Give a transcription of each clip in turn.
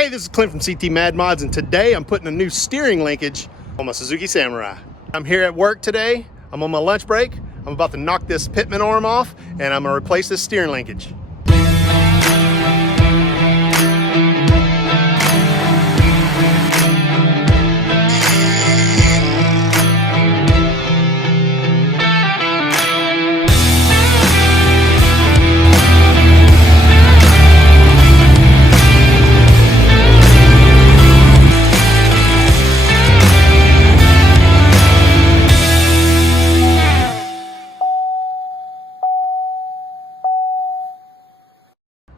Hey, this is Clint from CT Mad Mods, and today I'm putting a new steering linkage on my Suzuki Samurai. I'm here at work today. I'm on my lunch break. I'm about to knock this pitman arm off, and I'm gonna replace this steering linkage.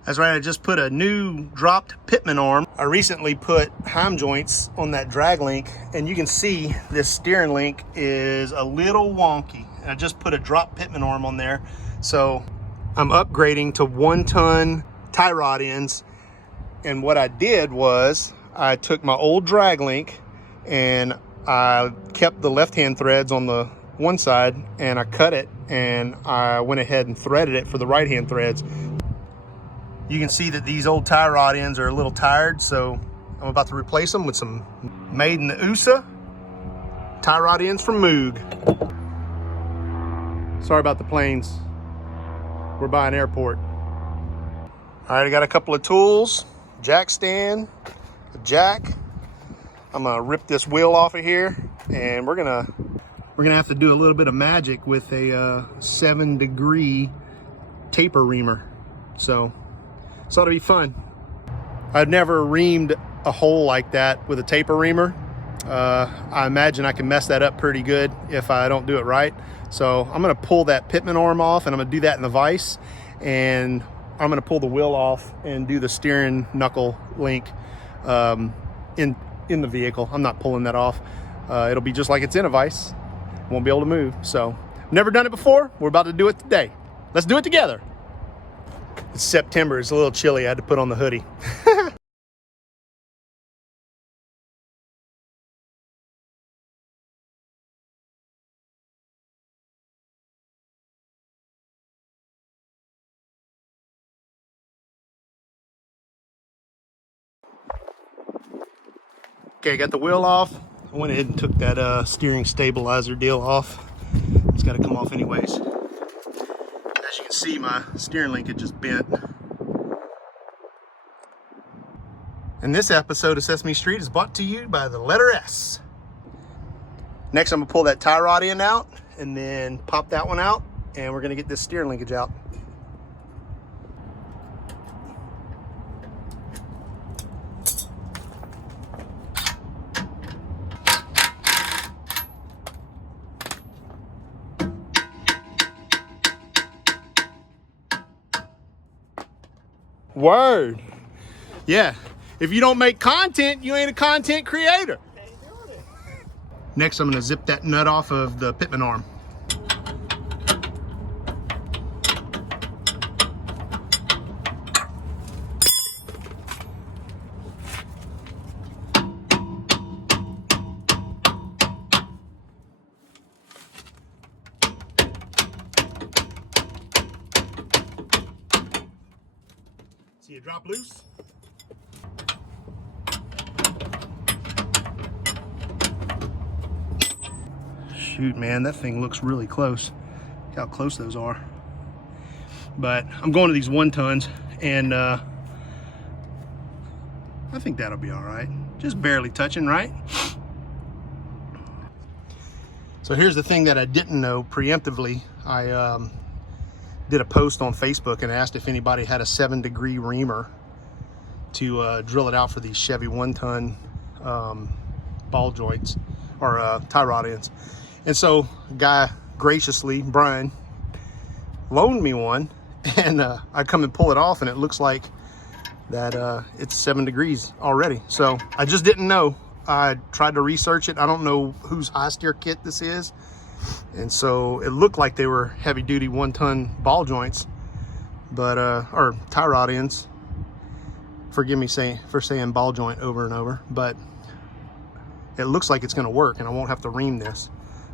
That's right, I just put a new dropped pitman arm. I recently put heim joints on that drag link, and you can see this steering link is a little wonky. I just put a drop pitman arm on there. So I'm upgrading to 1-ton tie rod ends. And what I did was I took my old drag link and I kept the left-hand threads on the one side, and I cut it and I went ahead and threaded it for the right-hand threads. You can see that these old tie rod ends are a little tired, so I'm about to replace them with some made in the USA tie rod ends from Moog. Sorry about the planes. We're by an airport. All right, I got a couple of tools, jack stand, a jack. I'm gonna rip this wheel off of here, and we're gonna have to do a little bit of magic with a 7-degree taper reamer. So it'll be fun. I've never reamed a hole like that with a taper reamer. I imagine I can mess that up pretty good if I don't do it right. So I'm gonna pull that pitman arm off, and I'm gonna do that in the vise, and I'm gonna pull the wheel off and do the steering knuckle link in the vehicle. I'm not pulling that off. It'll be just like it's in a vise. Won't be able to move. So never done it before. We're about to do it today. Let's do it together. It's September, it's a little chilly. I had to put on the hoodie. Okay, got the wheel off. I went ahead and took that steering stabilizer deal off. It's got to come off anyways. As you can see, my steering linkage is bent. And this episode of Sesame Street is brought to you by the letter S. Next, I'm gonna pull that tie rod end out and then pop that one out, and we're gonna get this steering linkage out. Word. Yeah. If you don't make content, you ain't a content creator. Next, I'm going to zip that nut off of the pitman arm. See it drop loose? Shoot, man, that thing looks really close. Look how close those are. But I'm going to these 1-tons, and I think that'll be all right. Just barely touching, right? So here's the thing that I didn't know preemptively. I did a post on Facebook and asked if anybody had a 7-degree reamer to drill it out for these Chevy 1-ton ball joints or tie rod ends. And so a guy graciously, Brian, loaned me one, and I come and pull it off, and it looks like that it's 7 degrees already. So I just didn't know. I tried to research it. I don't know whose high steer kit this is. And so it looked like they were heavy duty 1-ton ball joints, but or tie rod ends. Forgive me for saying ball joint over and over, but it looks like it's gonna work and I won't have to ream this.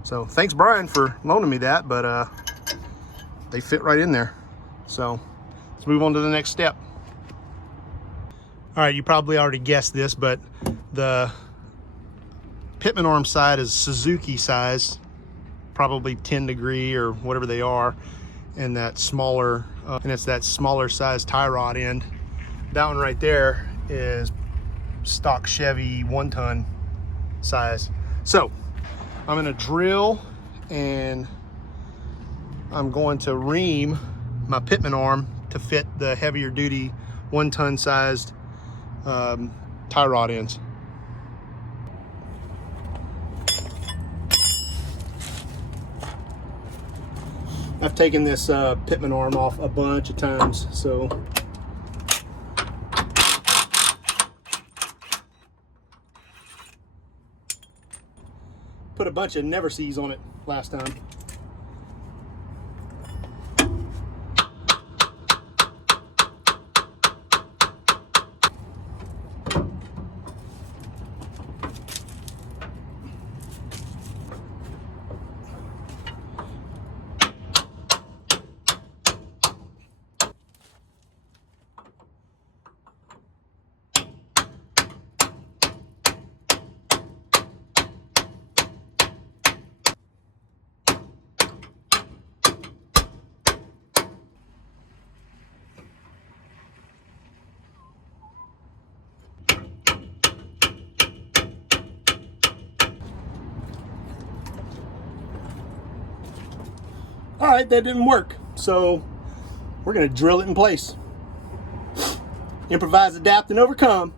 So thanks, Brian, for loaning me that, but they fit right in there. So let's move on to the next step. All right, you probably already guessed this, but the pitman arm side is Suzuki size, probably 10 degree or whatever they are, and that smaller, and it's that smaller size tie rod end. That one right there is stock Chevy 1-ton size. So I'm gonna drill and I'm going to ream my pitman arm to fit the heavier duty 1-ton sized tie rod ends. I've taken this pitman arm off a bunch of times, so put a bunch of never sees on it last time. All right, that didn't work. So we're gonna drill it in place. Improvise, adapt, and overcome.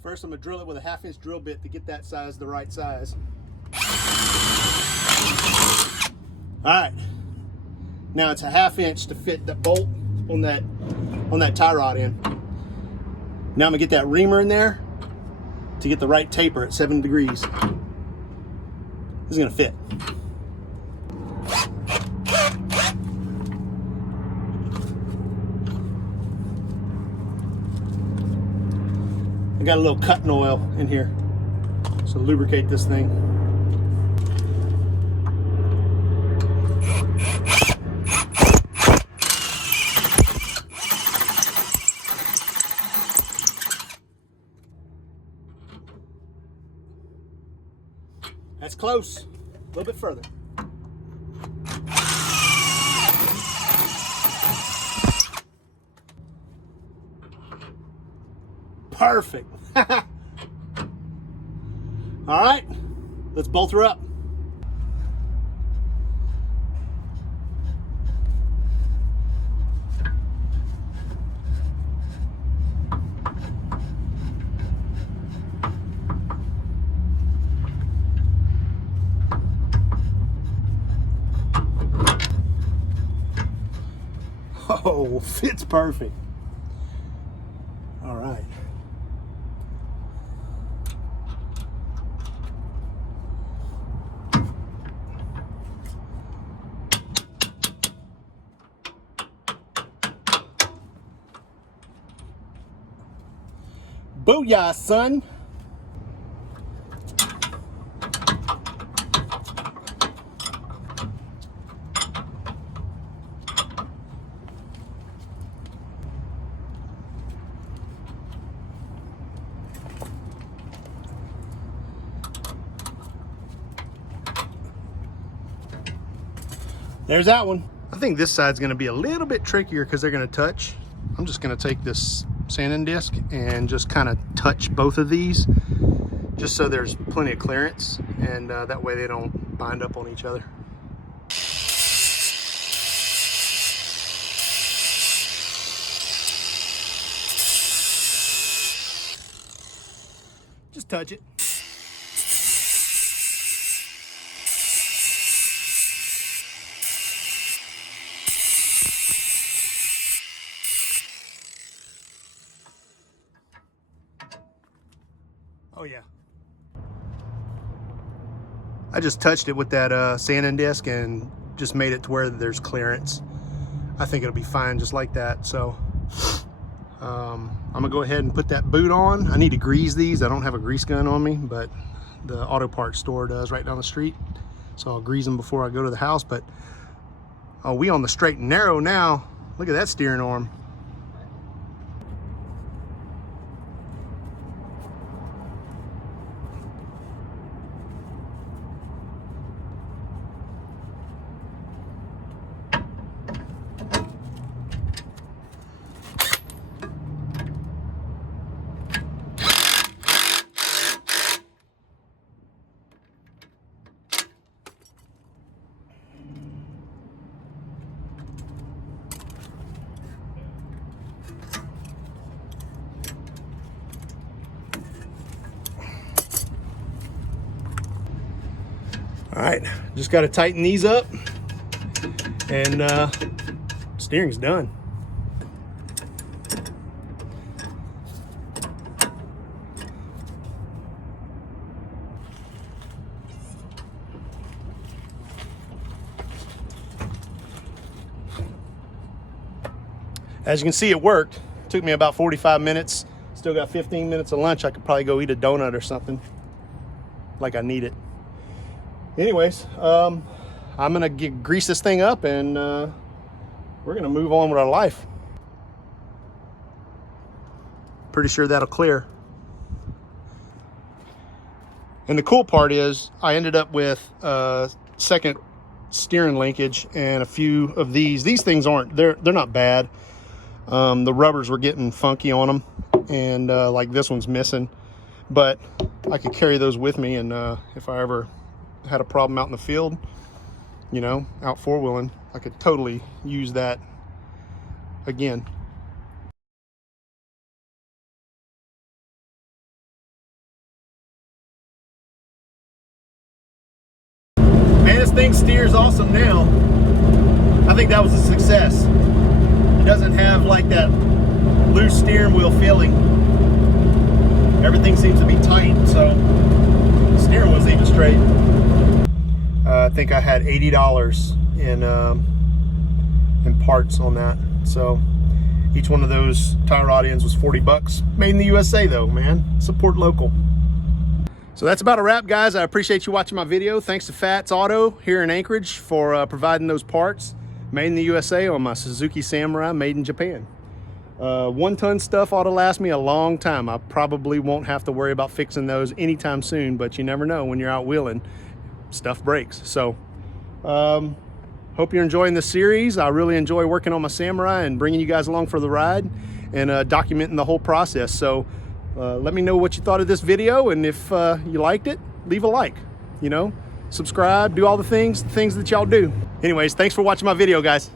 First, I'm gonna drill it with a 1/2-inch drill bit to get that size the right size. All right. Now it's a 1/2 inch to fit the bolt on that tie rod in. Now I'm gonna get that reamer in there to get the right taper at 7 degrees. This is gonna fit. I got a little cutting oil in here, so lubricate this thing. That's close. A little bit further. Perfect. All right, let's bolt her up. Oh, fits perfect. All right. Booyah, son. There's that one. I think this side's gonna be a little bit trickier because they're gonna touch. I'm just gonna take this sanding disc and just kind of touch both of these just so there's plenty of clearance, and that way they don't bind up on each other. Just touch it. Oh yeah. I just touched it with that sanding disc and just made it to where there's clearance. I think it'll be fine just like that. So I'm gonna go ahead and put that boot on. I need to grease these. I don't have a grease gun on me, but the auto parts store does right down the street. So I'll grease them before I go to the house. But oh, we on the straight and narrow now. Look at that steering arm. All right, just got to tighten these up, and steering's done. As you can see, it worked. It took me about 45 minutes. Still got 15 minutes of lunch. I could probably go eat a donut or something, like I need it. Anyways, I'm gonna grease this thing up, and we're gonna move on with our life. Pretty sure that'll clear. And the cool part is I ended up with second steering linkage and a few of these. These things they're not bad. The rubbers were getting funky on them, and like this one's missing, but I could carry those with me, and if I ever had a problem out in the field, you know, out four-wheeling, I could totally use that again. Man, this thing steers awesome now. I think that was a success. It doesn't have like that loose steering wheel feeling. Everything seems to be tight, so the steering wheel's even straight. I think I had $80 in parts on that. So each one of those tie rod ends was 40 bucks. Made in the USA though, man. Support local. So that's about a wrap, guys. I appreciate you watching my video. Thanks to Fats Auto here in Anchorage for providing those parts. Made in the USA on my Suzuki Samurai, made in Japan. 1-ton stuff ought to last me a long time. I probably won't have to worry about fixing those anytime soon, but you never know when you're out wheeling. Stuff breaks. So hope you're enjoying this series. I really enjoy working on my Samurai and bringing you guys along for the ride and documenting the whole process. So let me know what you thought of this video, and if you liked it, leave a like, you know, subscribe, do all the things that y'all do. Anyways, thanks for watching my video, guys.